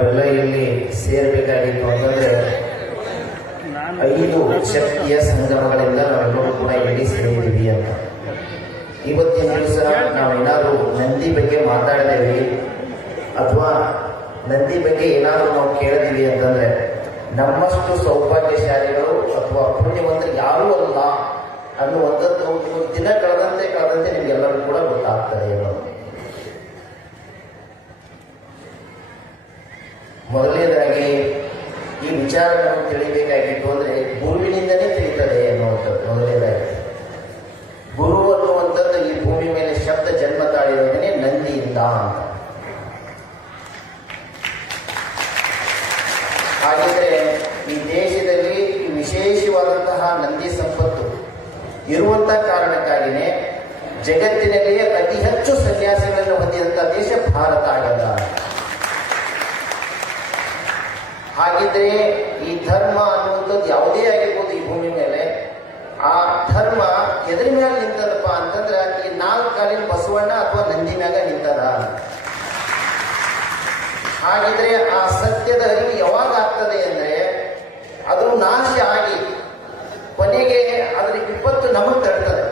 ಎಲ್ಲ ಇಲ್ಲಿ ಸೇರ್ಬೇಕಾಗಿತ್ತು ಅಂತಂದ್ರೆ 5 ಶಕ್ತಿಯ ಸಂಗಮಗಳಿಂದ ನಾವೆಲ್ಲರೂ ಕೂಡ ಇಲ್ಲಿ ಸೇರಿದ್ದೀವಿ ಅಂತ. ಇವತ್ತಿನ ದಿವಸ ನಾವೇನಾದ್ರೂ ನಂದಿ ಬಗ್ಗೆ ಮಾತಾಡಿದೇವಿ ಅಥವಾ ನಂದಿ ಬಗ್ಗೆ ಏನಾದರೂ ನಾವು ಕೇಳಿದೀವಿ ಅಂತಂದ್ರೆ ನಮ್ಮಷ್ಟು ಸೌಭಾಗ್ಯಶಾಲಿಗಳು ಅಥವಾ ಪುಣ್ಯವಂತರು ಯಾರೂ ಅಲ್ಲ ಅನ್ನುವಂಥದ್ದು ದಿನ ಕಳೆದಂತೆ ನಿಮಗೆಲ್ಲರೂ ಕೂಡ ಗೊತ್ತಾಗ್ತದೆ ಅನ್ನೋದು. ಮೊದಲನೇದಾಗಿ ಈ ವಿಚಾರ ನಾವು ತಿಳಿಬೇಕಾಗಿತ್ತು ಅಂದ್ರೆ ಗುರುವಿನಿಂದನೇ ತಿಳಿತದೆ ಅನ್ನುವಂಥದ್ದು. ಮೊದಲನೇದಾಗಿ ಗುರು ಅನ್ನುವಂಥದ್ದು ಈ ಭೂಮಿ ಮೇಲೆ ಶಬ್ದ ಜನ್ಮ ತಾಳಿರೋದನ್ನೇ ನಂದಿಯಿಂದ ಅಂತ. ಹಾಗಿದ್ರೆ ಈ ದೇಶದಲ್ಲಿ ವಿಶೇಷವಾದಂತಹ ನಂದಿ ಸಂಪತ್ತು ಇರುವಂತಹ ಕಾರಣಕ್ಕಾಗಿಯೇ ಜಗತ್ತಿನಲ್ಲಿಯೇ ಅತಿ ಹೆಚ್ಚು ಸನ್ಯಾಸಿಗಳನ್ನು ಹೊಂದಿದಂತಹ ದೇಶ ಭಾರತ ಆಗಲ್ಲ. ಹಾಗಿದ್ರೆ ಈ ಧರ್ಮ ಅನ್ನುವಂಥದ್ದು ಯಾವುದೇ ಆಗಿರ್ಬೋದು ಈ ಭೂಮಿ ಮೇಲೆ, ಆ ಧರ್ಮ ಎದ್ರ ಮ್ಯಾಗ ನಿಂತದಪ್ಪ ಅಂತಂದ್ರೆ ಈ 4 ಕಾಲಿನ ಬಸವಣ್ಣ ಅಥವಾ ನಂದಿ ಮ್ಯಾಗ ನಿಂತದ. ಹಾಗಿದ್ರೆ ಆ ಸತ್ಯದ ಅರಿವು ಯಾವಾಗ ಆಗ್ತದೆ ಅಂದ್ರೆ ಅದು ನಾಶ ಆಗಿ ಕೊನೆಗೆ ಅದರ ವಿಪತ್ತು ನಮಗೆ ತಡ್ತದೆ.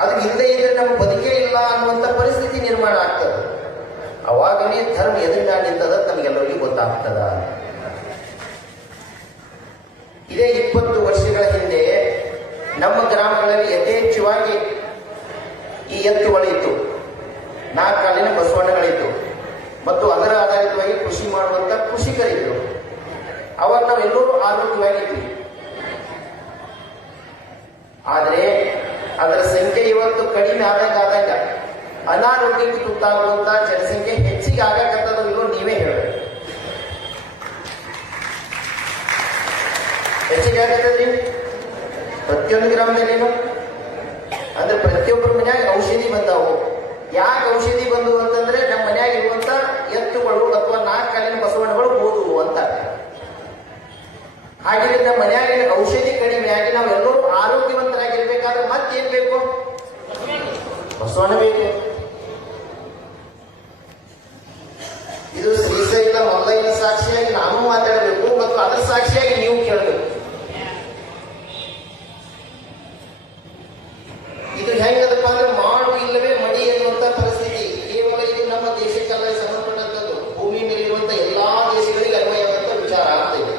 ಅದು ಇಲ್ಲದೆ ಇದ್ರೆ ನಮ್ಗೆ ಬದುಕೇ ಇಲ್ಲ ಅನ್ನುವಂಥ ಪರಿಸ್ಥಿತಿ ನಿರ್ಮಾಣ ಆಗ್ತದೆ. ಅವಾಗನೇ ಧರ್ಮ ಎದುರಿನ ನಿಂತದ ನಮಗೆಲ್ಲರಿಗೂ ಗೊತ್ತಾಗ್ತದ. ಇದೇ 20 ವರ್ಷಗಳ ಹಿಂದೆ ನಮ್ಮ ಗ್ರಾಮಗಳಲ್ಲಿ ಯಥೇಚ್ಛವಾಗಿ ಈ ಎತ್ತುಗಳಿತ್ತು, 4 ಕಾಲಿನ ಬಸವಣ್ಣಗಳಿತ್ತು ಮತ್ತು ಅದರ ಆಧಾರಿತವಾಗಿ ಕೃಷಿ ಮಾಡುವಂತ ಕೃಷಿಕರಿದ್ರು. ಅವಾಗ ನಾವೆಲ್ಲರೂ ಆರೋಗ್ಯವಾಗಿದ್ವಿ. ಆದರೆ ಅದರ ಸಂಖ್ಯೆ ಇವತ್ತು ಕಡಿಮೆ ಆದಾಗ ಅನಾರೋಗ್ಯಕ್ಕೆ ತುತ್ತಾಗುವಂತ ಜನಸಂಖ್ಯೆ ಹೆಚ್ಚಿಗೆ ಆಗಕತ್ತದೋ ಇಲ್ಲೋ ನೀವೇ ಹೇಳಬೇಕು. ಹೆಚ್ಚಿಗೆ ಆಗತ್ತದ್ರಿ ಪ್ರತಿಯೊಂದು ಗ್ರಾಮದಲ್ಲೇನು ಅಂದ್ರೆ ಪ್ರತಿಯೊಬ್ಬರ ಮನ್ಯಾಗ ಔಷಧಿ ಬಂದಾವು. ಯಾಕೆ ಔಷಧಿ ಬಂದವು ಅಂತಂದ್ರೆ ನಮ್ಮ ಮನ್ಯಾಗ ಇರುವಂತ ಎತ್ತುಗಳು ಅಥವಾ 4 ಕಾಲಿನ ಬಸವಣ್ಣಗಳು ಓದುವು ಅಂತ. ಹಾಗಿದ್ರೆ ನಮ್ಮ ಮನ್ಯಾಗ ಔಷಧಿ ಕಡಿಮೆ ಆಗಿ ನಾವೆಲ್ಲರೂ ಆರೋಗ್ಯವಂತರಾಗಿರ್ಬೇಕಾದ್ರೆ ಮತ್ತೇನ್ ಬೇಕು? ಬಸವಣ್ಣ ಬೇಕು. ಇದು ಶ್ರೀಶೈಲ ಮಲ್ಲಯ್ಯನ ಸಾಕ್ಷಿಯಾಗಿ ನಾನು ಮಾತಾಡಬೇಕು ಮತ್ತು ಅದರ ಸಾಕ್ಷಿಯಾಗಿ ನೀವು ಕೇಳಬೇಕು. ಇದು ಹೆಂಗದಪ್ಪ ಅಂದ್ರೆ ಮಾಡು ಇಲ್ಲವೇ ಮಡಿ ಎನ್ನುವಂತ ಪರಿಸ್ಥಿತಿ. ಕೇವಲ ಇದು ನಮ್ಮ ದೇಶಕ್ಕೆಲ್ಲ ಸಂಬಂಧಪಟ್ಟಂಥದ್ದು, ಭೂಮಿ ಮೇಲೆ ಇರುವಂತ ಎಲ್ಲಾ ದೇಶಗಳಿಗೆ ಅನ್ವಯವಾದಂತ ವಿಚಾರ ಆಗ್ತಿದೆ.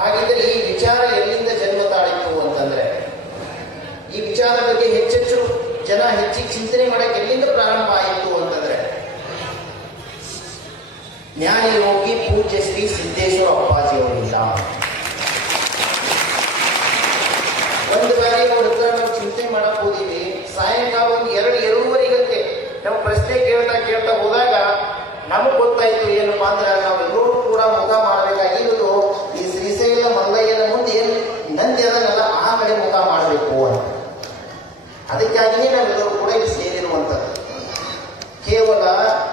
ಹಾಗಿದ್ರೆ ಈ ವಿಚಾರ ಎಲ್ಲಿಂದ ಜನ್ಮ ತಾಳಿತು ಅಂತಂದ್ರೆ ಈ ವಿಚಾರ ಬಗ್ಗೆ ಹೆಚ್ಚೆಚ್ಚು ಜನ ಹೆಚ್ಚಿಗೆ ಚಿಂತನೆ ಮಾಡಕ್ಕೆ ಎಲ್ಲಿಂದ ಪ್ರಾರಂಭ ಆಯಿತು ಅಂತಂದ್ರೆ ಜ್ಞಾನಿ ಯೋಗಿ ಪೂಜ್ಯ ಶ್ರೀ ಸಿದ್ದೇಶ್ವರ ಅಪ್ಪಾಜಿ ಅವರಿಂದ. ಒಂದು ಬಾರಿ ಅವ್ರ ಹತ್ರ ನಾವು ಚಿಂತನೆ ಮಾಡಕ್ ಹೋಗಿದ್ವಿ. ಸಾಯಂಕಾಲ ಒಂದು 2-2:30 ಗಂಟೆ ನಾವು ಪ್ರಶ್ನೆ ಕೇಳ್ತಾ ಹೋದಾಗ ನಮಗ್ ಗೊತ್ತಾಯ್ತು ಏನಪ್ಪಾ ಅಂದ್ರೆ ನಾವೆಲ್ಲರೂ ಕೂಡ ಮುಖ ಮಾಡಬೇಕಾಗಿರೋದು ಈ ಶ್ರೀಶೈಲ ಮಲ್ಲಯ್ಯನ ಮುಂದೆ ಏನು ನಂದಿ ಅದನ್ನೆಲ್ಲ ಆ ಕಡೆ ಮುಖ ಮಾಡಬೇಕು ಅಂತ. ಅದಕ್ಕಾಗಿಯೇ ನಾವೆಲ್ಲರೂ ಕೂಡ ಇಲ್ಲಿ ಸೇರಿರುವಂಥದ್ದು. ಕೇವಲ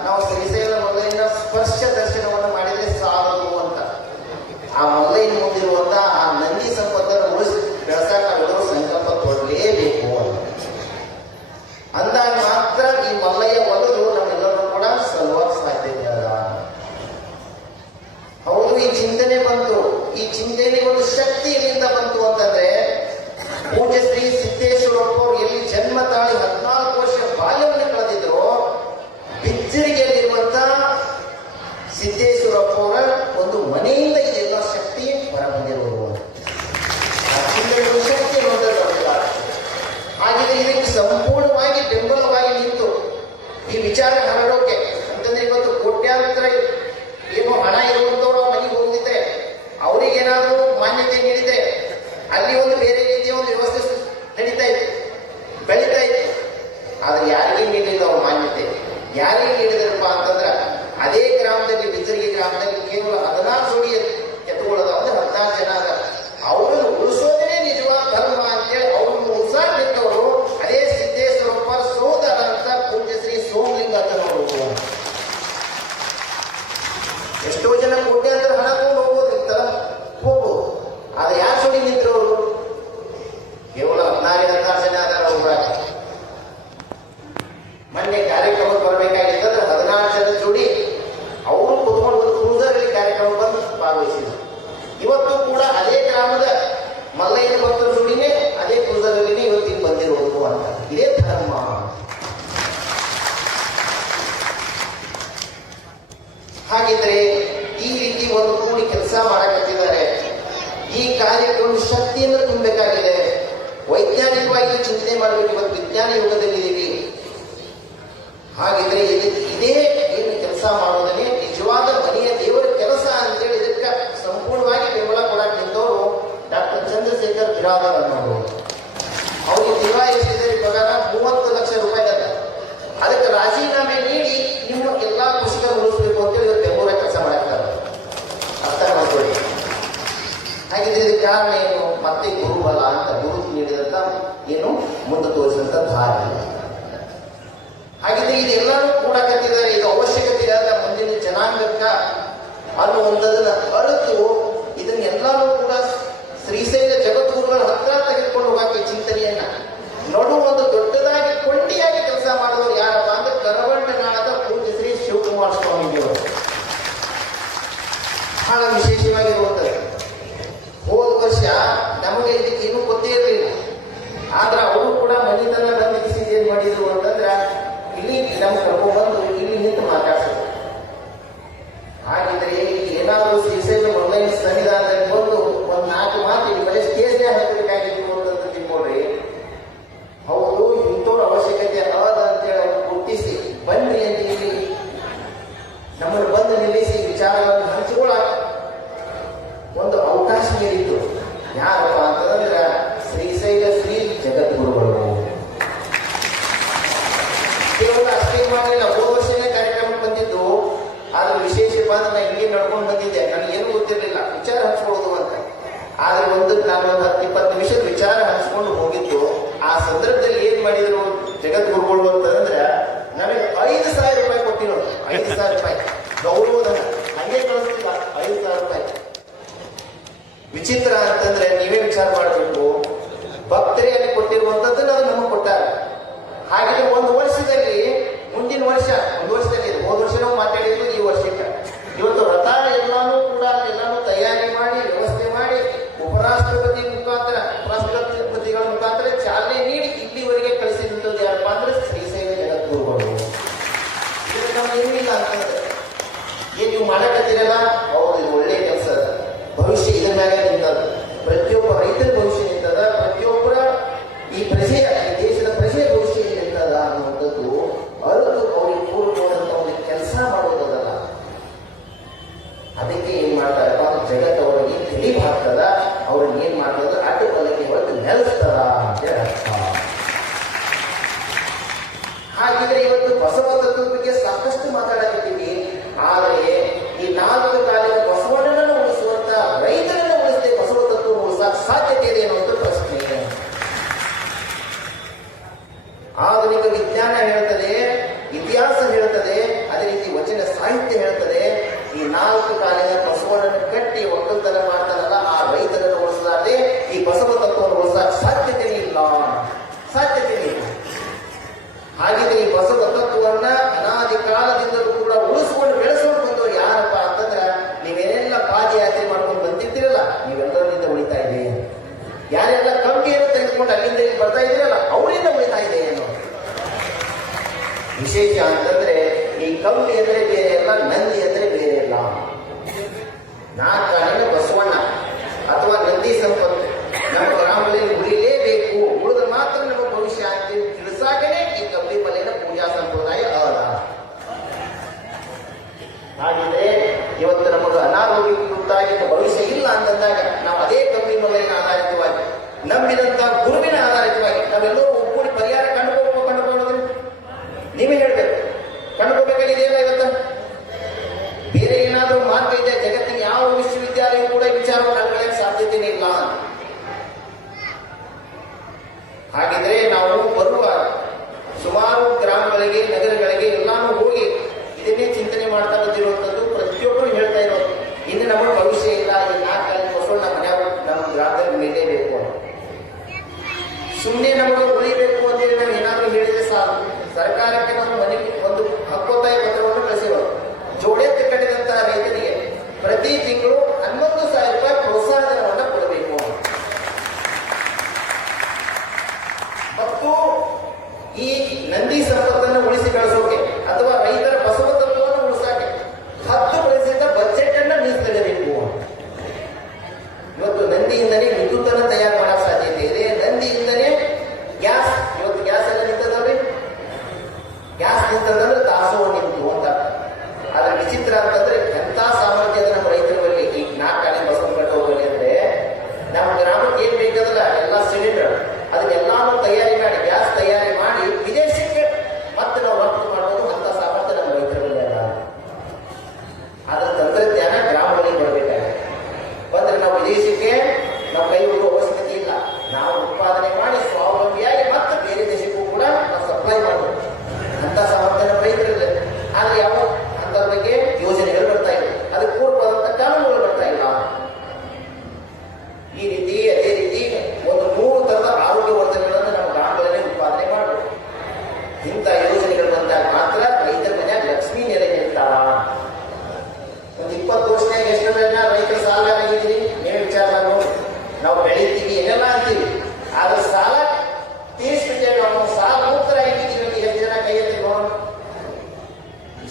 ನಾವು ಶ್ರೀಶೈಲ ಮಲ್ಲಯ್ಯನ ಸ್ಪರ್ಶ ದರ್ಶನವನ್ನು ಮಾಡಿದ್ರೆ ಸಾಲದು ಅಂತ. ಆ ಮಲ್ಲಯ್ಯನ ಮುಂದಿರುವಂತ ಆ ನಂದಿ ಸಂಪತ್ತನ್ನು ಉಳಿಸಿ ಬೆಳೆಸಾಕ ನಾವೆಲ್ಲರೂ ಸಂಕಲ್ಪ ತೊಡಲೇಬೇಕು ಅಂತ. ಅಂದಾಗ ಮಾತ್ರ ಈ ಮಲ್ಲಯ್ಯ ಒಲಿದು ನಮ್ಮೆಲ್ಲರೂ ಕೂಡ ಸಲ್ಲುವ ಸಾಧ್ಯತೆ ಅದ. ಹೌದು, ಈ ಚಿಂತನೆ ಬಂತು. ಈ ಚಿಂತನೆ ಒಂದು ಶಕ್ತಿ ಎಲ್ಲಿಂದ ಬಂತು ಅಂತಂದ್ರೆ ಪೂಜ್ಯ ಶ್ರೀ ಸಿದ್ದೇಶ್ವರಪ್ಪ ಅವರು ಎಲ್ಲಿ ಜನ್ಮ ತಾಳಿ 14 ವರ್ಷ ಬಾಲ್ಯವನ್ನು ಕಳೆದಿದ್ರು, ಬಿಜ್ಜರಿಗೆಯಲ್ಲಿರುವಂತ ಸಿದ್ದೇಶ್ವರಪ್ಪ ಅವರ ಒಂದು ಮನೆಯಿಂದ ಇದೆಲ್ಲ ಶಕ್ತಿ ಹೊರಬಂದಿರುವುದು. ಶಕ್ತಿ ಹಾಗಿದ್ರೆ ಇದಕ್ಕೆ ಸಂಪೂರ್ಣವಾಗಿ ಬೆಂಬಲವಾಗಿ ನಿಂತು ಈ ವಿಚಾರ ಹರಡೋಕೆ ಅಂತಂದ್ರೆ ಇವತ್ತು ಕೋಟ್ಯಾಂತರ ಏನೋ ಹಣ ಇರುವಂತವ್ರು ಆ ಮನೆಗೆ ಹೋಗಿದ್ರೆ ಅವರಿಗೇನಾದ್ರೂ ಮಾನ್ಯತೆ ನೀಡಿದ್ರೆ ಅಲ್ಲಿ ಒಂದು ಬೇರೆ ರೀತಿಯ ಒಂದು ವ್ಯವಸ್ಥೆ ನಡೀತಾ ಇತ್ತು, ಬೆಳೀತಾ ಇತ್ತು. ಆದ್ರೆ ಯಾರಿಗೆ ನೀಡಿಲ್ಲ ಅವ್ರ ಮಾನ್ಯತೆ. ಯಾರಿಗೆ ನೀಡಿದ್ರಪ್ಪ ಅಂತಂದ್ರ ಅದೇ ಗ್ರಾಮದಲ್ಲಿ ಬಿಜ್ಜರಿಗೆ ಗ್ರಾಮದಲ್ಲಿ ಕೇವಲ 16 ಜೋಡಿ ಎತ್ತುಗಳದ ಅಂದ್ರೆ 14 ಜನ ಅದ. ಅವರನ್ನು ಉಳಿಸೋದೇ ನಿಜವಾದ ಧರ್ಮ ಅಂತೇಳಿ ಅವ್ರನ್ನು ಉತ್ಸಾಹ ನಿಂತವರು ಅದೇ ಸಿದ್ದೇಶ್ವರಪ್ಪ ಸೋದರ ಅಂತ ಪೂಜ್ಯ ಶ್ರೀ ಸೋಮಲಿಂಗ ಅಂತ ನೋಡುವುದು. ಎಷ್ಟೋ ಜನ ಕೋಟ್ಯಾಂತರ ಹಣ ತಗೊಂಡು ಹೋಗ್ಬೋದು, ಈ ತರ ಹೋಗ್ಬೋದು. ಆದ್ರೆ ಯಾರು ಜೋಡಿ ನಿಂತರು ಅವರು? ಕೇವಲ 16 ಜನ ಅದರ ಊರಾಗ. ಮೊನ್ನೆ ಕಾರ್ಯಕ್ರಮಕ್ಕೆ ಬರಬೇಕಾಗಿತ್ತಂದ್ರೆ 14 ಹಾಗಿದ್ರೆ ಈ ರೀತಿ ಒಂದು ಕೂಡಿ ಕೆಲಸ ಮಾಡಕತ್ತಿದ್ದಾರೆ. ಈ ಕಾರ್ಯಕ್ಕೆ ಒಂದು ಶಕ್ತಿಯನ್ನು ತುಂಬಬೇಕಾಗಿದೆ. ವೈಜ್ಞಾನಿಕವಾಗಿ ಚಿಂತನೆ ಮಾಡಬೇಕು. ಇವತ್ತು ವಿಜ್ಞಾನ ಯುಗದಲ್ಲಿದ್ದೀವಿ. ಹಾಗಿದ್ರೆ ಇದೇ ಏನು ಕೆಲಸ ಮಾಡೋದನ್ನೇ ನಿಜವಾದ ಮನೆಯ ದೇವರ ಕೆಲಸ ಅಂತೇಳಿ ಇದಕ್ಕೆ ಸಂಪೂರ್ಣವಾಗಿ ಬೆಂಬಲ ಕೊಡಕ್ಕೆ ನಿಂತವರು ಡಾಕ್ಟರ್ ಚಂದ್ರಶೇಖರ್ ಬಿರಾದರ್ ಅನ್ನೋರು. ಅವ್ರಿಗೆ ದಿನ ಎಷ್ಟಿದೆ ಪಗಾರ? 30 ಲಕ್ಷ ರೂಪಾಯಿ ಅದ. ಅದಕ್ಕೆ ರಾಜೀನಾಮೆ ನೀಡಿ ನಿಮ್ಮ ಎಲ್ಲಾ ಕೃಷಿಕರು ಉಳಿಸ್ಬೇಕು ಅಂತೇಳಿ ಇವತ್ತು ಬೆಂಬಲ ಕೆಲಸ ಮಾಡ್ತಾರೆ. ಅರ್ಥ ಮಾಡ್ಕೊಳ್ಳಿ. ಹಾಗಿದ್ರೆ ಇದಕ್ಕೆ ಕಾರಣ ಏನು? ಮತ್ತೆ ಗುರುಬಲ ಅಂತ ಗುರು ನೀಡಿದಂತ ಏನು ಮುಂದೆ ತೋರಿಸಿದಂತ ದಾರಿ. ಹಾಗಿದ್ರೆ ಇದೆಲ್ಲರೂ ಕೂಡ ಕತ್ತಿದ್ದಾರೆ. ಇದು ಅವಶ್ಯಕತೆ ಆದ ಮುಂದಿನ ಜನಾಂಗಕ್ಕ ಅನ್ನುವಂಥದ್ದನ್ನ ಅರಿತು ಇದನ್ನೆಲ್ಲರೂ ಕೂಡ ಶ್ರೀಶೈಲ ಜಗದ್ಗುರುಗಳ ಹತ್ರ ತೆಗೆದುಕೊಂಡು ಹೋಗಕ್ಕೆ ಚಿಂತನೆಯನ್ನ ನೋಡು ಒಂದು ದೊಡ್ಡದಾಗಿ ಕೊಂಡಿಯಾಗಿ ಕೆಲಸ ಮಾಡಿದವರು ಯಾರಪ್ಪ ಅಂದ್ರೆ ಕರವಂಡನಾದ ಪೂಜ್ಯ ಶ್ರೀ ಶಿವಕುಮಾರ ಸ್ವಾಮಿಜಿಯವರು. ಬಹಳ ವಿಶೇಷವಾಗಿರುವಂಥದ್ದು. ಹೋದ ವರ್ಷ ನಮಗೆ ಇದಕ್ಕೆ ಇನ್ನೂ ಗೊತ್ತೇ ಇರಲಿಲ್ಲ. ಆದ್ರೆ ಅವರು ಕೂಡ ಮನಿತನ ಬಂದಿಸಿ ಏನ್ ಮಾಡಿದ್ರು ಅಂತಂದ್ರ ಇಲ್ಲಿ ನಮ್ಗೆ ಕರ್ಕೊಂಡ್ಬಂದು ಇಲ್ಲಿ ನಿಂತು ಮಾತಾಡ್ತಾರೆ. ಹಾಗಿದ್ರೆ ಏನಾದರೂ ಶ್ರೀಶೈಲ ಆನ್ಲೈನ್ ಸನ್ನಿಧಾನದಲ್ಲಿ ಬಂದು ಒಂದ್ 4 ಮಾತು ಇಲ್ಲಿ ಸ್ಟೇಜ್ನೇ ಹಾಕಬೇಕಾಗಿತ್ತು ಅಂತಂದು ತಿಳ್ಕೊಡ್ರಿ. ಹೌದು, ಇಂಥವ್ರ ಅವಶ್ಯಕತೆ ಅದ ಅಂತೇಳಿ ಅವ್ರು ಗುರುತಿಸಿ ಬನ್ನಿ ಅಂತ ಇಲ್ಲಿ ನಮ್ಮನ್ನು ಬಂದು ನಿಲ್ಲಿಸಿ ವಿಚಾರಗಳನ್ನು ಹಂಚಿಕೊಳ್ಳ ಒಂದು ಅವಕಾಶ ನೀಡಿತ್ತು. ಯಾರಪ್ಪ ಅಂತಂದ್ರೆ ಶ್ರೀಶೈಲ ಶ್ರೀ ಜಗದ್ಗುರುಗಳು. ಕೇವಲ ಅಷ್ಟೇ ಮಾಡಲಿಲ್ಲ, ಹೋದ ವರ್ಷನೇ ಕಾರ್ಯಕ್ರಮಕ್ಕೆ ಬಂದಿದ್ದು. ಆದ್ರೆ ವಿಶೇಷವಾದ ನಾನು ಹಿಂಗೆ ನಡ್ಕೊಂಡು ಬಂದಿದ್ದೆ. ನನಗೇನು ಗೊತ್ತಿರಲಿಲ್ಲ ವಿಚಾರ ಹಂಚ್ಕೊಳ್ಳೋದು ಅಂತ. ಆದ್ರೆ ನಾನು ಒಂದು 10-20 ನಿಮಿಷದ ವಿಚಾರ ಹಂಚ್ಕೊಂಡು ಹೋಗಿದ್ದು. ಆ ಸಂದರ್ಭದಲ್ಲಿ ಏನ್ ಮಾಡಿದ್ರು ಜಗದ್ಗುರುಗಳು ಅಂತಂದ್ರೆ ನನಗೆ 5,000 ರೂಪಾಯಿ ಕೊಟ್ಟಿರೋ. 5,000 ರೂಪಾಯಿ ಗೌರವಧನ ಹಂಗೆ ಕಳಿಸ್ತಿಲ್ಲ. 5,000 ರೂಪಾಯಿ. ವಿಚಿತ್ರ ಅಂತಂದ್ರೆ ನೀವೇ ವಿಚಾರ ಮಾಡಬೇಕು. ಭಕ್ತರೇ ಅಲ್ಲಿ ಕೊಟ್ಟಿರುವಂತದ್ದನ್ನ ಅದು ನಮಗೆ ಕೊಟ್ಟಾರೆ. ಹಾಗೆ ಒಂದು ವರ್ಷದಲ್ಲಿ ಮುಂದಿನ ವರ್ಷ ಒಂದು ವರ್ಷದಲ್ಲಿ ಹೋದ ವರ್ಷ ನಾವು ಮಾತಾಡಿದ್ದು ಈ ವರ್ಷಕ್ಕೆ ಇವತ್ತು ವ್ರತ ಎಲ್ಲಾನು ಕೂಡ ಎಲ್ಲಾನು ತಯಾರಿ ಮಾಡಿ ವ್ಯವಸ್ಥೆ ಮಾಡಿ ಉಪರಾಷ್ಟ್ರಪತಿಗಳ ಮುಖಾಂತರ ಚಾಲನೆ ನೀಡಿ ಇಲ್ಲಿವರೆಗೆ ಕಳಿಸಿದಂಥದ್ದು ಯಾರಪ್ಪ ಅಂದ್ರೆ ಶ್ರೀಶೈಲ ಜಗದ್ಗುರುಗಳು. ಇದು ನಮ್ಗೆ ಏನಿಲ್ಲ ಅಂತಂದ್ರೆ ಏನ್ ನೀವು ಮಾಡಕತ್ತೀರಲ್ಲ, ಹೌದು ಇದು ಒಳ್ಳೆ ಕೆಲಸ. ಭವಿಷ್ಯ ಇದರ ಮ್ಯಾಗ ನಿಂತದ. ಪ್ರತಿಯೊಬ್ಬ ರೈತರ ಭವಿಷ್ಯ ನಿಂತದ. ಪ್ರತಿಯೊಬ್ಬರ ಈ ಪ್ರಜೆಯ ಈ ದೇಶದ ಪ್ರಜೆಯ ಭವಿಷ್ಯ ನಿಂತದ ಅನ್ನುವಂಥದ್ದು ಅರಿತು ಅವ್ರಿಗೆ ಪೂರ್ವಕವಾದಂತ ಒಂದು ಕೆಲಸ ಮಾಡೋದಲ್ಲ. ಅದಕ್ಕೆ ಏನ್ ಮಾಡ್ತಾರಪ್ಪ ಅಂದ್ರೆ ಜಗತ್ತು ಅವರಿಗೆ ತಿಳಿವು ಹಾಕ್ತದ. ಅವ್ರಿಗೆ ಏನ್ ಮಾಡ್ತದ ಅಡ್ಡ ಬಲಕ್ಕೆ ಹೊರತು ನೆಲೆಸ್ತದ ಅಂತೇಳಿ ಅರ್ಥ. ಹಾಗಿದ್ರೆ ಇವತ್ತು ಬಸವ ತತ್ವದ ಬಗ್ಗೆ ಸಾಕಷ್ಟು ಮಾತಾಡಲಿದ್ದೀವಿ. ಆದರೆ ಈ 4 ಕಾಲಿನ ಬಸವಣ್ಣನನ್ನು ಉಳಿಸುವಂತ ರೈತರನ್ನು ಉಳಿಸದೆ ಬಸವ ತತ್ವ ಉಳಿಸಕ್ ಸಾಧ್ಯತೆ ಇದೆ ಅನ್ನುವಂಥ ಪ್ರಶ್ನೆ ಇದೆ. ಆಧುನಿಕ ವಿಜ್ಞಾನ ಹೇಳ್ತದೆ, ಇತಿಹಾಸ ಹೇಳ್ತದೆ, ಅದೇ ರೀತಿ ವಚನ ಸಾಹಿತ್ಯ ಹೇಳ್ತದೆ. ಈ 4 ಕಾಲಿನ ಬಸವಣ್ಣನ್ನು ಕಟ್ಟಿ ಒಕ್ಕಲ್ತನ ಮಾಡ್ತಾರಲ್ಲ ಆ ರೈತರನ್ನು ಉಳಿಸಲಾರದೆ ಈ ಬಸವ ತತ್ವವನ್ನು ಉಳಿಸಕ್ ಸಾಧ್ಯತೆ ಇಲ್ಲ. ಹಾಗಿದ್ರೆ ಈ ಬಸವ ತತ್ವವನ್ನ ಅನಾದಿ ಕಾಲದಿಂದಲೂ ಕೂಡ ಉಳಿಸ್ಕೊಂಡು ಬೆಳೆಸ್ಕೊಂಡು ಬಂದವರು ಯಾರಪ್ಪ ಅಂತಂದ್ರೆ ನೀವೇನೆಲ್ಲ ಪಾದಯಾತ್ರೆ ಮಾಡ್ಕೊಂಡು ಬಂದಿರ್ತೀರಲ್ಲ, ನೀವೆಲ್ಲರಿಂದ ಉಳಿತಾ ಇದೆ. ಯಾರೆಲ್ಲ ಕಂಬಿಯನ್ನು ತೆಗೆದುಕೊಂಡು ಅಲ್ಲಿಂದ ಇಲ್ಲಿ ಬರ್ತಾ ಇದ್ದೀರಲ್ಲ ಅವರಿಂದ ಉಳಿತಾ ಇದೆ ಅನ್ನೋ ವಿಶೇಷ ಅಂತಂದ್ರೆ ಈ ಕಂಬಿ ಅಂದ್ರೆ ಬೇರೆ ಇಲ್ಲ, ನಂದಿ ಅಂದ್ರೆ ಬೇರೆ ಇಲ್ಲ. 4 ಕಾಲಿನ ಬಸವಣ್ಣ ಅಥವಾ ನಂದಿ ಸಂಪತ್ತು ನಮ್ಮ ಗ್ರಾಮದಲ್ಲಿ ಉಳಿಲೇಬೇಕು. ಉಳಿದ್ರೆ ಮಾತ್ರ ನಮ್ಮ ಭವಿಷ್ಯ ಅಂತ ತಿಳಿಸಾಕನೆ ಈ ಕಂಬಿ ಬಲೆಯ ಪೂಜಾ ಸಂಪ್ರದಾಯ ಅದ. ಹಾಗಿದ್ರೆ ಇವತ್ತು ನಮಗೆ ಅನಾರೋಗ್ಯಯುಕ್ತಾಗಿದ್ದ ಭವಿಷ್ಯ ಇಲ್ಲ ಅಂತಂದಾಗ ನಾವು ಅದೇ ಕಂಬಿ ಬಲೆಯ ಆಧಾರಿತವಾಗಿ ನಂಬಿದಂತ ಗುರುವಿನ ಆಧಾರಿತವಾಗಿ ನಾವೆಲ್ಲರೂ ಒಬ್ಬರು ಪರಿಹಾರ ಕಂಡುಕೊಳ್ಳೋದ್ರಿ ನೀವೇ ಹೇಳ್ಬೇಕು. ಕಂಡುಕೋಬೇಕಾಗಿದೆಯಲ್ಲ ಇವತ್ತು ಬೇರೆ ಏನಾದರೂ ಮಾರ್ಗ ಇದೆ ಜಗತ್ತಿನ ಯಾವ ವಿಶ್ವವಿದ್ಯಾಲಯ ಕೂಡ ವಿಚಾರವನ್ನು ಅನ್ವಯಕ್ಕೆ ಸಾಧ್ಯತೆನೇ ಇಲ್ಲ. ಹಾಗಿದ್ರೆ ನಾವು ಬರುವ ಸುಮಾರು ಗ್ರಾಮಗಳಿಗೆ ನಗರಗಳಿಗೆ ಎಲ್ಲಾನು ಹೋಗಿ ಇದನ್ನೇ ಚಿಂತನೆ ಮಾಡ್ತಾ ಬಂದಿರುವಂಥದ್ದು ಪ್ರತಿಯೊಬ್ಬರು ಹೇಳ್ತಾ ಇರೋದು. ಇನ್ನು ನಮ್ಮ ಭವಿಷ್ಯ ಇಲ್ಲ, ಈ 4 ಕಾಲಿನ ಬಸವಣ್ಣ ಮನೆಯವರು ನಮ್ಮ ಗ್ರಾಮದಲ್ಲಿ ಮೇಲೇಬೇಕು.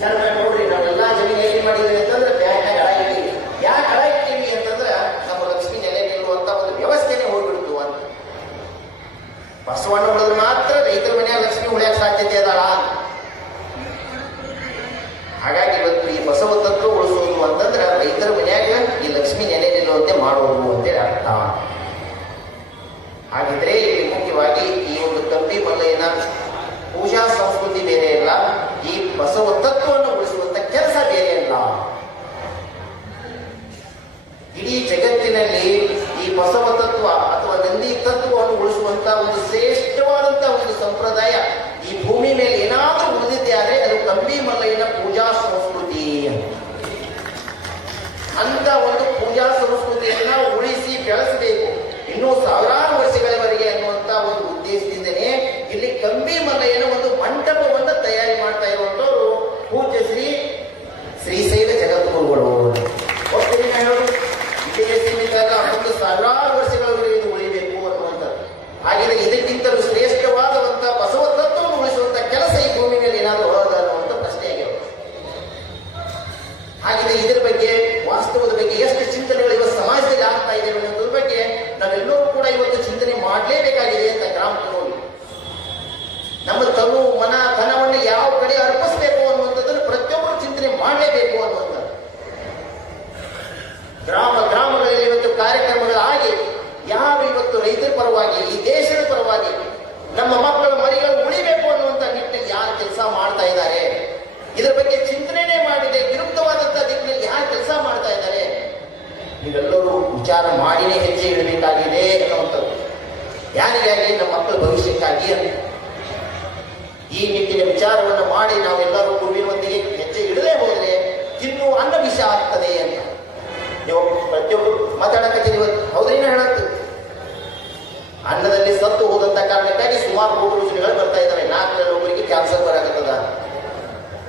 ವಿಚಾರ ಮಾಡಿ ನೋಡ್ರಿ, ನಾವೆಲ್ಲಾ ಜಮೀನು ಎಲ್ಲಿ ಮಾಡಿದ್ವಿ ಅಂತಂದ್ರೆ ಬ್ಯಾಂಕ್ನಾಗ ಹಣ ಇಟ್ಟಿವಿ. ಯಾಕೆ ಹಣ ಇಟ್ಟಿವಿ ಅಂತಂದ್ರೆ ನಮ್ಮ ಲಕ್ಷ್ಮಿ ನೆಲೆ ನಿಲ್ಲುವಂತ ಒಂದು ವ್ಯವಸ್ಥೆನೇ ಹೋಗ್ಬಿಡ್ತು ಅಂತ. ಬಸವಣ್ಣ ಹೊಡೆದ್ರೆ ಮಾತ್ರ ರೈತರ ಮನೆಯ ಲಕ್ಷ್ಮಿ ಉಳಿಯಕ್ಕೆ ಸಾಧ್ಯತೆ ಅದಾಳ. ಹಾಗಾಗಿ ಇವತ್ತು ಈ ಬಸವ ತತ್ವ ಉಳಿಸೋದು ಅಂತಂದ್ರೆ ರೈತರ ಮನೆಯಾಗ ಈ ಲಕ್ಷ್ಮಿ ನೆಲೆ ನಿಲ್ಲುವಂತೆ ಮಾಡೋದು ಅಂತೇಳಿ ಅರ್ಥ. ಹಾಗಿದ್ರೆ ಇಲ್ಲಿ ಮುಖ್ಯವಾಗಿ ಈ ಒಂದು ಕಂಬಿ ಮಲ್ಲಯ್ಯನ ಪೂಜಾ ಸಂಸ್ಕೃತಿ ಬೇರೆ ಇಲ್ಲ, ಈ ಬಸವ ತತ್ವವನ್ನು ಉಳಿಸುವಂತ ಕೆಲಸ ಬೇರೆ ಇಲ್ಲ. ಇಡೀ ಜಗತ್ತಿನಲ್ಲಿ ಈ ಬಸವ ತತ್ವ ಅಥವಾ ನಂದಿ ತತ್ವವನ್ನು ಉಳಿಸುವಂತ ಒಂದು ಶ್ರೇಷ್ಠವಾದಂತಹ ಒಂದು ಸಂಪ್ರದಾಯ ಈ ಭೂಮಿ ಮೇಲೆ ಏನಾದರೂ ಉಳಿದಿದೆ ಆದ್ರೆ ಅದು ಕಂಬಿ ಮಲ್ಲಯ್ಯನ ಪೂಜಾ ಸಂಸ್ಕೃತಿ. ಅಂತ ಒಂದು ಪೂಜಾ ಸಂಸ್ಕೃತಿಯನ್ನ ಉಳಿಸಿ ಬೆಳೆಸಬೇಕು ಇನ್ನೂ ಸಾವಿರಾರು ವರ್ಷಗಳವರೆಗೆ ಅನ್ನುವಂತ ಒಂದು ಉದ್ದೇಶದಿಂದನೇ ಇಲ್ಲಿ ಕಂಬಿ ಮಲ್ಲಯ್ಯನ ಒಂದು ಮಂಟಪವನ್ನು ತಯಾರಿ ಮಾಡ್ತಾ ಇರುವಂತವರು ಪೂಜ್ಯ ಶ್ರೀಶೈಲ ಜಗದ್ಗುರುಗಳು. ಒಟ್ಟಿಗೆ ಹೇಳೋದು ಇದೇ ಸೀಮಿತ ಒಂದು ಸಾವಿರಾರು ವರ್ಷಗಳವರೆಗೆ ಇದು ಉಳಿಬೇಕು ಅನ್ನುವಂಥದ್ದು. ಹಾಗೆಯೇ ಇದಕ್ಕಿಂತಲೂ ಶ್ರೇಷ್ಠವಾದಂತಹ ಬಸವ ತತ್ವವನ್ನು ಉಳಿಸುವಂತ ಕೆಲಸ ಈ ಭೂಮಿ ಮೇಲೆ ಏನಾದರೂ ಹೋದ ಅನ್ನುವಂಥ ಪ್ರಶ್ನೆ ಆಗಿರೋದು. ಹಾಗೆಯೇ ಇದರ ಬಗ್ಗೆ ವಾಸ್ತವದ ಬಗ್ಗೆ ಎಷ್ಟು ಚಿಂತನೆಗಳು ಇವತ್ತು ಸಮಾಜದಲ್ಲಿ ಆಗ್ತಾ ಇದೆ ಅನ್ನೋದ್ರ ಬಗ್ಗೆ ನಾವೆಲ್ಲರೂ ಕೂಡ ಇವತ್ತು ಚಿಂತನೆ ಮಾಡಲೇಬೇಕಾಗಿದೆ ಅಂತ ಗ್ರಾಮಕ್ಕೆ ಹೋಗಿ ನಮ್ಮ ತನು ಮನ ಧನವನ್ನು ಯಾವ ಕಡೆ ಅರ್ಪಿಸಬೇಕು ಅನ್ನುವಂಥದ್ದನ್ನು ಪ್ರತಿಯೊಬ್ಬರು ಚಿಂತನೆ ಮಾಡಲೇಬೇಕು ಅನ್ನುವಂಥದ್ದು. ಗ್ರಾಮಗಳಲ್ಲಿ ಇವತ್ತು ಕಾರ್ಯಕ್ರಮಗಳಾಗಿ ಯಾರು ಇವತ್ತು ರೈತರ ಪರವಾಗಿ ಈ ದೇಶದ ಪರವಾಗಿ ನಮ್ಮ ಮಕ್ಕಳ ಮರಿಗಳು ಉಳಿಬೇಕು ಅನ್ನುವಂಥ ನಿಟ್ಟಿನಲ್ಲಿ ಯಾರು ಕೆಲಸ ಮಾಡ್ತಾ ಇದ್ದಾರೆ, ಇದರ ಬಗ್ಗೆ ಚಿಂತನೆ ಮಾಡಿದೆ ವಿರುದ್ಧವಾದಂತಹ ದಿಕ್ಕಿನಲ್ಲಿ ಯಾರು ಕೆಲಸ ಮಾಡ್ತಾ ಇದ್ದಾರೆ, ನೀವೆಲ್ಲರೂ ವಿಚಾರ ಮಾಡಿನೇ ಹೆಜ್ಜೆ ಇಡಬೇಕಾಗಿದೆ ಅನ್ನುವಂಥದ್ದು. ಯಾರಿಗಾಗಿ? ನಮ್ಮ ಮಕ್ಕಳ ಭವಿಷ್ಯಕ್ಕಾಗಿ ಅಂತ. ಈ ನಿಟ್ಟಿನ ವಿಚಾರವನ್ನು ಮಾಡಿ ನಾವೆಲ್ಲರೂ ಗುರುವಿನೊಂದಿಗೆ ಹೆಜ್ಜೆ ಇಡದೆ ಹೋದ್ರೆ ತಿನ್ನು ಅನ್ನ ವಿಷ ಆಗ್ತದೆ ಅಂತ ನೀವು ಪ್ರತಿಯೊಬ್ಬರು ಮಾತಾಡಕತ್ತೀರಿ ಇವತ್ತು. ಹೌದ್ರಿನ ಹೇಳತ್ತು ಅನ್ನದಲ್ಲಿ ಸತ್ತು ಹೋದಂತ ಕಾರಣಕ್ಕಾಗಿ ಸುಮಾರು ರೋಗರುಜಿನಗಳು ಬರ್ತಾ ಇದ್ದಾವೆ. 4ರಲ್ಲಿ ಒಬ್ಬರಿಗೆ ಕ್ಯಾನ್ಸರ್ ಬರಾಕತ್ತದ.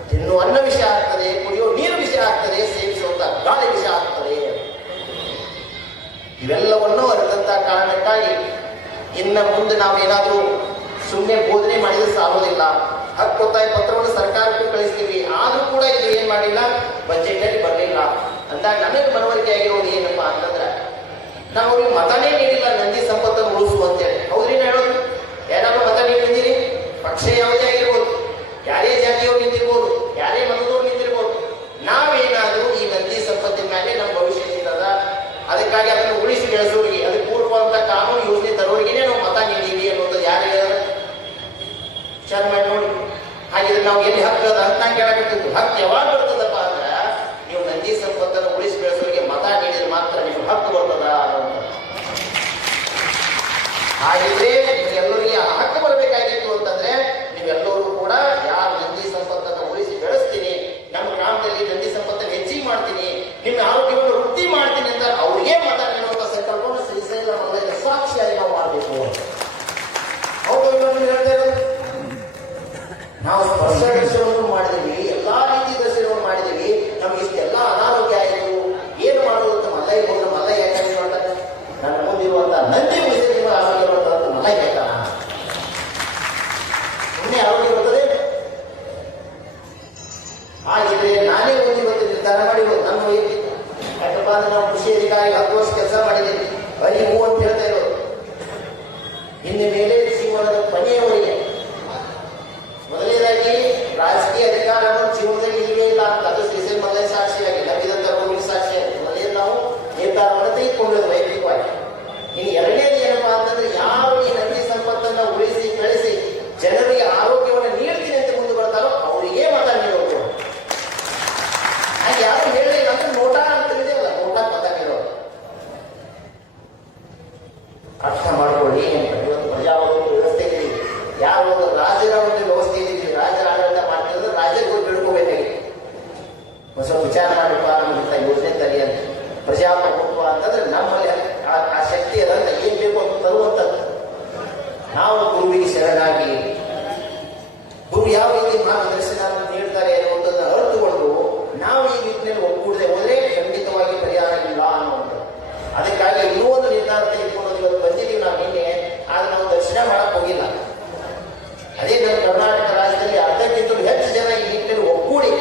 ತಿನ್ನು ಅನ್ನ ವಿಷ ಆಗ್ತದೆ, ಕುಡಿಯೋ ನೀರು ವಿಷ ಆಗ್ತದೆ, ಸೇವಿಸುವಂತ ಗಾಳಿ ವಿಷ ಆಗ್ತದೆ. ಇವೆಲ್ಲವನ್ನೂ ಅರಿತಂತ ಕಾರಣಕ್ಕಾಗಿ ಇನ್ನ ಮುಂದೆ ನಾವೇನಾದ್ರೂ ಸುಮ್ಮನೆ ಬೋಧನೆ ಮಾಡಿದ್ರೆ ಸಾಗೋದಿಲ್ಲ. ಹಕ್ಕೊತ್ತಾಯ ಪತ್ರವನ್ನು ಸರ್ಕಾರಕ್ಕೂ ಕಳಿಸ್ತೀವಿ, ಆದ್ರೂ ಕೂಡ ಇದು ಏನ್ ಮಾಡಿಲ್ಲ, ಬಜೆಟ್ ಅಲ್ಲಿ ಬರಲಿಲ್ಲ ಅಂದಾಗ ನಮಗೆ ಮನವರಿಕೆ ಆಗಿರೋದು ಏನಪ್ಪಾ ಅಂತಂದ್ರೆ ನಾವು ಅವ್ರಿಗೆ ಮತನೇ ನೀಡಿಲ್ಲ ನಂದಿ ಸಂಪತ್ತನ್ನು ಉಳಿಸುವಂತೇಳಿ. ಹೌದ್ರಿ ಹೇಳೋದು? ಏನಾದ್ರು ಮತ ನೀಡಿದ್ದೀರಿ? ಪಕ್ಷ ಯಾವುದೇ ಆಗಿರ್ಬೋದು, ಯಾರೇ ಜಾತಿಯವ್ರು ನಿಂತಿರ್ಬೋದು, ಯಾರೇ ಮತದವ್ರು ನಿಂತಿರ್ಬೋದು, ನಾವೇನಾದ್ರೂ ಈ ನಂದಿ ಸಂಪತ್ತಿನ ಮೇಲೆ ನಮ್ಮ ಭವಿಷ್ಯ ಇರ್ತದ, ಅದಕ್ಕಾಗಿ ಅದನ್ನು ಉಳಿಸಿ ಬೆಳೆಸೋರಿಗೆ ಅದಕ್ಕೆ ಪೂರ್ವವಾದ ಕಾನೂನು ಯೋಜನೆ ತರೋರಿಗೇನೆ ನಾವು ಮತ ನೀಡೀವಿ ಅನ್ನೋದು ಯಾರು ಹೇಳಿದ್ರೆ ವಿಚಾರ ಮಾಡಿ ನೋಡಿ. ಹಾಗಿದ್ರೆ ನಾವು ಎಲ್ಲಿ ಹಕ್ಕದ ಅಂತ ಕೇಳಕತ್ತಿದ್ದು. ಹಕ್ಕು ಯಾವಾಗ ಬರ್ತದಪ್ಪ ಅಂದ್ರೆ ನೀವು ನಂದಿ ಸಂಪತ್ತನ್ನು ಉಳಿಸಿ ಬೆಳೆಸೋರಿಗೆ ಮತ ನೀಡಿದ್ರೆ ಮಾತ್ರ ನಿಮ್ಗೆ ಹಕ್ಕು ಬರ್ತದ ಅನ್ನೋದು. ಹಾಗಿದ್ರೆ ನಿಮ್ಗೆಲ್ಲರಿಗೆ ಹಕ್ಕು ಬರಬೇಕಾಗಿತ್ತು ಅಂತಂದ್ರೆ ನೀವೆಲ್ಲರೂ ಕೂಡ ಯಾರು ನಂದಿ ಸಂಪತ್ತನ್ನು ಉಳಿಸಿ ಬೆಳೆಸ್ತೀನಿ, ನಮ್ಮ ಗ್ರಾಮದಲ್ಲಿ ನಂದಿ ಸಂಪತ್ತನ್ನು ಹೆಚ್ಚಿಗೆ ಮಾಡ್ತೀನಿ, ನಿಮ್ಮ ಆರೋಗ್ಯವನ್ನು ವೃದ್ಧಿ ಮಾಡ್ತೀನಿ ಅಂತ ಅವ್ರಿಗೆ ಮತ ನೀಡುವಂತ ಸಂಕಲ್ಪವನ್ನು ಶ್ರೀಶೈಲ ಮಲ್ಲಯ್ಯನ ಸಾಕ್ಷಿಯಾಗಿ ನಾವು ಮಾಡಬೇಕು. ಹೌದು, ಹೇಳ್ತಾ ಇರೋದು ನಾವು ಸ್ಪರ್ಶ ದರ್ಶನವನ್ನು ಮಾಡಿದೀವಿ, ಎಲ್ಲಾ ರೀತಿ ದರ್ಶನವನ್ನು ಮಾಡಿದೀವಿ, ನಮ್ಗೆ ಇಷ್ಟೆಲ್ಲ ಅನಾರೋಗ್ಯ ಆಯಿತು, ಏನು ಮಾಡೋದು ಅಂತ ಮಲ್ಲಯ್ಯ ಹೋದ್ರೆ ಮಲ್ಲಯ್ಯ ಯಾಕಂದ್ರೆ ಮಾಡ್ತಾನೆ, ನನ್ನ ಮುಂದಿರುವಂತ ನಂದಿ ಉಳಿಸಿ ನಿಮ್ಮ ಆರೋಗ್ಯ ಬರ್ತದೆ ಮಲ್ಲಯ್ಯ ಹೇಳ್ತಾನ. ಸುಮ್ಮನೆ ಆರೋಗ್ಯ ಬರ್ತದೆ. ಹಾಗಿದ್ರೆ ನಾನೇ ಒಂದು ಇವತ್ತು ನಿರ್ಧಾರ ಮಾಡಿರೋದು ನನ್ನ ವೈಯಕ್ತಿಕ. ಯಾಕಪ್ಪ ಅಂದ್ರೆ ನಾವು ಕೃಷಿ ಅಧಿಕಾರಿ 10 ವರ್ಷ ಕೆಲಸ ಮಾಡಿದ್ದೀನಿ, ಬರೀ ಹೂ ಅಂತ ಹೇಳ್ತಾ ಇರೋದು. ಇನ್ನು ಮೇಲೆ ಜೀವನದ ಕೊನೆಯವರೆಗೆ ಮೊದಲನೇದಾಗಿ ರಾಜಕೀಯ ಅಧಿಕಾರವನ್ನು ಜೀವನದಲ್ಲಿ ಇಲ್ಲವೇ ಇಲ್ಲ ಅಂತ ಅದು ಶ್ರೀಶೈಲ ಮಲ್ಲಯ್ಯ ಸಾಕ್ಷಿಯಾಗಿ ನಮ್ಮಿದಂತ ರೋಗಿ ಸಾಕ್ಷಿಯಾಗಿ ಮೊದಲೇ ನಾವು ನಿರ್ಧಾರವನ್ನು ತೆಗೆದುಕೊಂಡಿರೋದು ವೈಯಕ್ತಿಕವಾಗಿ. ಇನ್ನು ಎರಡನೇದು ಏನಪ್ಪಾ ಅಂತಂದ್ರೆ ಯಾರು ಈ ನಂದಿ ಸಂಪತ್ತನ್ನು ಉಳಿಸಿ ಬೆಳೆಸಿ ಜನರಿಗೆ ಆರೋಗ್ಯವನ್ನು ನೀಡ್ತೀನಿ ಅಂತ ಮುಂದೆ ಬರ್ತಾರೋ ಅವರಿಗೆ ಮತ ನೀಡೋದು. ಹಾಗೆ ಯಾರು ಹೇಳಿಲ್ಲ ಅಂದ್ರೆ ನೋಟಾ ಅಂತ ತಿಳಿದೇವಲ್ಲ, ನೋಟಾ ಮತ ನೀಡೋದು. ಅರ್ಥ ಮಾಡ್ಕೊಳ್ಳಿ ಅಂತ. ಇವತ್ತು ಪ್ರಜಾಪ್ರಭುತ್ವ ವ್ಯವಸ್ಥೆ ಇದೆ, ಯಾರು ಒಂದು ರಾಜರ ಒಂದು ವ್ಯವಸ್ಥೆ ಇದೆ, ರಾಜರ ಆಡಳಿತ ಮಾಡ್ತಿದ್ರೆ ರಾಜ್ಯಕ್ಕೆ ಹೋಗಿ ಬಿಡ್ಕೋಬೇಕಾಗಿದೆ. ಹೊಸ ವಿಚಾರ ಮಾಡಬೇಕು, ನಮ್ಗಿಂತ ಯೋಜನೆ ತರಿ ಅಂತ. ಪ್ರಜಾಪ್ರಭುತ್ವ ಅಂತಂದ್ರೆ ನಮ್ಮಲ್ಲಿ ಆ ಶಕ್ತಿ ಅದಂತ ಏನ್ ಬೇಕು ಅಂತ ತರುವಂಥದ್ದು. ನಾವು ಗುರುವಿಗೆ ಶರಣಾಗಿ ಗುರು ಯಾವ ರೀತಿ ಮಾರ್ಗದರ್ಶನ ನೀಡ್ತಾರೆ ಅನ್ನುವಂಥದ್ದನ್ನು ಅರ್ಥಕೊಂಡು ನಾವು ಈ ನಿಟ್ಟಿನಲ್ಲಿ ಒಗ್ಗೂಡದೆ ಹೋದ್ರೆ ಖಂಡಿತವಾಗಿ ಪರಿಹಾರ ಇಲ್ಲ ಅನ್ನುವಂಥದ್ದು. ಅದಕ್ಕಾಗಿ ಇನ್ನೂ ಒಂದು ನಿರ್ಧಾರ ತೆಗೆದುಕೊಂಡು ಇವತ್ತು ಬಂದಿದ್ದೀವಿ ನಾವು ನಿನ್ನೆ, ಆದ್ರೆ ನಾವು ದರ್ಶನ ಮಾಡಕ್ ಹೋಗಿಲ್ಲ. ಅದೇ ನಮ್ಮ ಕರ್ನಾಟಕ ರಾಜ್ಯದಲ್ಲಿ 10ಕ್ಕಿಂತಲೂ ಹೆಚ್ಚು ಜನ ಈ ನಿಟ್ಟಿನಲ್ಲಿ ಒಗ್ಗೂಡಿ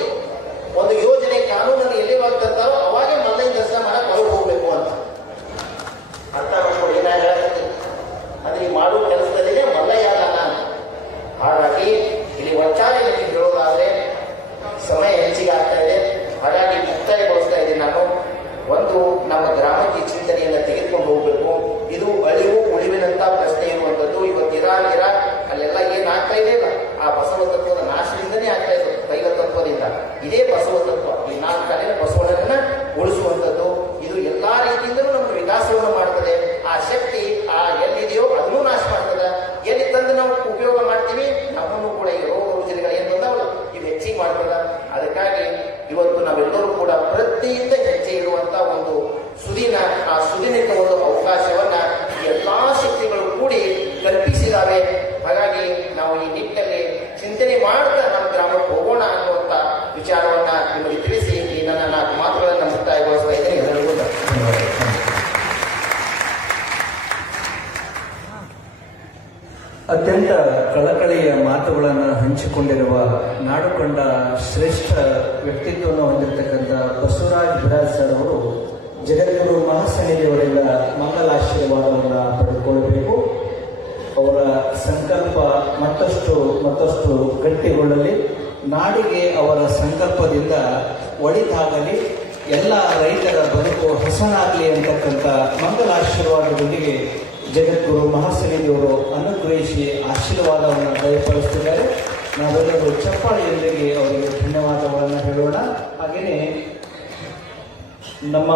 ತತ್ವ, ಈ 4 ಕಾಲಿನ ಬಸವಣ್ಣನನ್ನ ಉಳಿಸುವಂಥದ್ದು. ಇದು ಎಲ್ಲಾ ರೀತಿಯಿಂದಲೂ ನಮ್ಗೆ ವಿಕಾಸವನ್ನು ಮಾಡ್ತದೆ. ಆ ಶಕ್ತಿ ಎಲ್ಲಿದೆಯೋ ಅದನ್ನೂ ನಾಶ ಮಾಡ್ತದೆ. ಎಲ್ಲಿ ತಂದು ನಾವು ಉಪಯೋಗ ಮಾಡ್ತೀವಿ ನಮ್ಮನ್ನು ಕೂಡ ಈ ರೋಗ ರುಜಿನಗಳು ಏನು ಬಂದಾವಲ್ಲ ಇವು ಹೆಚ್ಚಿಗೆ ಮಾಡ್ತದ. ಅದಕ್ಕಾಗಿ ಇವತ್ತು ನಾವೆಲ್ಲರೂ ಕೂಡ ಪ್ರತಿಯಿಂದ ಹೆಜ್ಜೆ ಇಡುವಂತ ಒಂದು ಸುದಿನ, ಆ ಸುದಿನಕ್ಕೆ ಒಂದು ಅವಕಾಶವನ್ನ ಎಲ್ಲಾ ಶಕ್ತಿಗಳು ಕೂಡಿ ಕಲ್ಪಿಸಿದಾವೆ. ಹಾಗಾಗಿ ನಾವು ಈ ನಿಟ್ಟಿನಲ್ಲಿ ಚಿಂತನೆ ಮಾಡ್ತಾ ನಮ್ಮ ಗ್ರಾಮಕ್ಕೆ ಹೋಗೋಣ ಅನ್ನುವಂತ ವಿಚಾರವನ್ನ ನಿಮಗೆ ತಿಳಿಸಿ ಈ ನನ್ನ 4 ಮಾತುಗಳನ್ನು ಮುಕ್ತಾಯಗೊಳಿಸ್ತಾ ಇದ್ದೇನೆ. ಎಲ್ಲರಿಗೂ ಅತ್ಯಂತ ಕಳಕಳಿಯ ಮಾತುಗಳನ್ನು ಹಂಚಿಕೊಂಡಿರುವ ನಾಡು ಕಂಡ ಶ್ರೇಷ್ಠ ವ್ಯಕ್ತಿತ್ವವನ್ನು ಹೊಂದಿರತಕ್ಕಂಥ ಬಸವರಾಜ್ ಬಿರಾಜ್ ಸರ್ ಅವರು ಜಗದ್ಗುರು ಮಹಾಸನ್ನಿಧಿಯವರಿಂದ ಮಂಗಲಾಶೀರ್ವಾದವನ್ನು ಪಡೆದುಕೊಳ್ಳಬೇಕು. ಅವರ ಸಂಕಲ್ಪ ಮತ್ತಷ್ಟು ಗಟ್ಟಿಗೊಳ್ಳಲಿ. ನಾಡಿಗೆ ಅವರ ಸಂಕಲ್ಪದಿಂದ ಒಳಿತಾಗಲಿ, ಎಲ್ಲ ರೈತರ ಬದುಕು ಹಸನಾಗಲಿ ಅಂತಕ್ಕಂಥ ಮಂಗಲಾಶೀರ್ವಾದದೊಂದಿಗೆ ಜಗದ್ಗುರು ಮಹಾಸನ್ನಿಧಿಯವರು ಅನುಗ್ರಹಿಸಿ ಆಶೀರ್ವಾದವನ್ನು ದಯಪಾಲಿಸುತ್ತಿದ್ದಾರೆ. ನಾವೆಲ್ಲರೂ ಚಪ್ಪಾಳೆಯೊಂದಿಗೆ ಅವರಿಗೆ ಧನ್ಯವಾದಗಳನ್ನು ಹೇಳೋಣ. ಹಾಗೆಯೇ ನಮ್ಮ